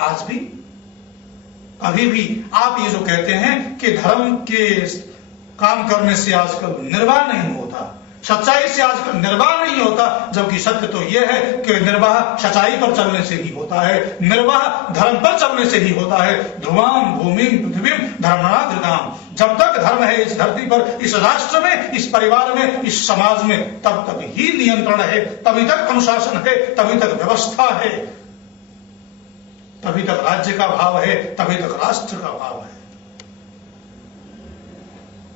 आज भी अभी भी आप ये जो कहते हैं कि धर्म के काम करने से आजकल निर्वाह नहीं होता, सच्चाई से आजकल निर्वाह नहीं होता, जबकि सत्य तो यह है कि निर्वाह सच्चाई पर चलने से ही होता है, निर्वाह धर्म पर चलने से ही होता है। ध्रुवाम भूमिम पृथ्वीम धर्मणाधृताम, जब तक धर्म है इस धरती पर, इस राष्ट्र में, इस परिवार में, इस समाज में, तब तक ही नियंत्रण है, तभी तक अनुशासन है, तभी तक व्यवस्था है, तभी तक राज्य का भाव है, तभी तक राष्ट्र का भाव है।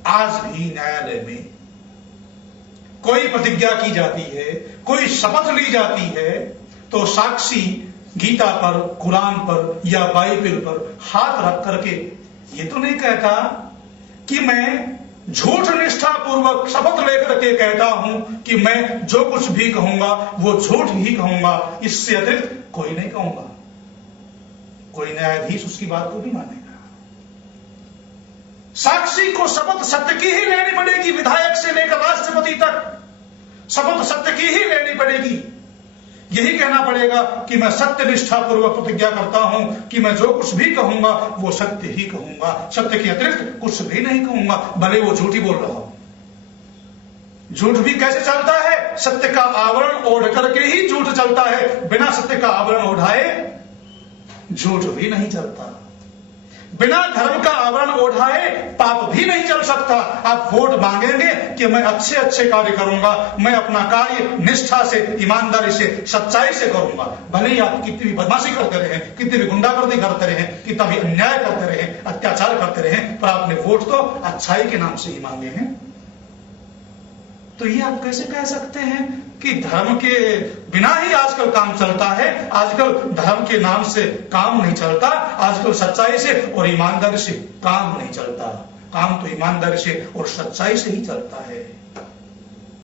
आज भी न्यायालय में कोई प्रतिज्ञा की जाती है, कोई शपथ ली जाती है, तो साक्षी गीता पर, कुरान पर या बाइबल पर हाथ रख करके ये तो नहीं कहता कि मैं झूठ निष्ठा पूर्वक शपथ लेकर के कहता हूं कि मैं जो कुछ भी कहूंगा वो झूठ ही कहूंगा, इससे अतिरिक्त कोई नहीं कहूंगा। कोई न्यायाधीश उसकी बात को भी मानेगा। साक्षी को शपथ सत्य की ही लेनी पड़ेगी, विधायक से लेकर राष्ट्रपति तक शपथ सत्य की ही लेनी पड़ेगी। यही कहना पड़ेगा कि मैं सत्य निष्ठा पूर्वक प्रतिज्ञा करता हूं कि मैं जो कुछ भी कहूंगा वो सत्य ही कहूंगा, सत्य के अतिरिक्त कुछ भी नहीं कहूंगा, भले वो झूठ ही बोल रहा हो। झूठ भी कैसे चलता है? सत्य का आवरण ओढ़ करके ही झूठ चलता है, बिना सत्य का आवरण ओढ़ाए झूठ भी नहीं चलता। बिना धर्म का आवरण ओढ़ाए पाप भी नहीं चल सकता। आप वोट मांगेंगे कि मैं अच्छे अच्छे कार्य करूंगा, मैं अपना कार्य निष्ठा से, ईमानदारी से, सच्चाई से करूंगा, भले ही आप कितनी भी बदमाशी करते रहे, कितनी भी गुंडागर्दी करते रहे, कितना भी अन्याय करते रहे, अत्याचार करते रहे, पर आपने वोट तो अच्छाई के नाम से ही मांगे हैं। तो ये आप कैसे कह सकते हैं कि धर्म के बिना ही आजकल काम चलता है? आजकल धर्म के नाम से काम नहीं चलता, आजकल सच्चाई से और ईमानदारी से काम नहीं चलता। काम तो ईमानदारी से और सच्चाई से ही चलता है।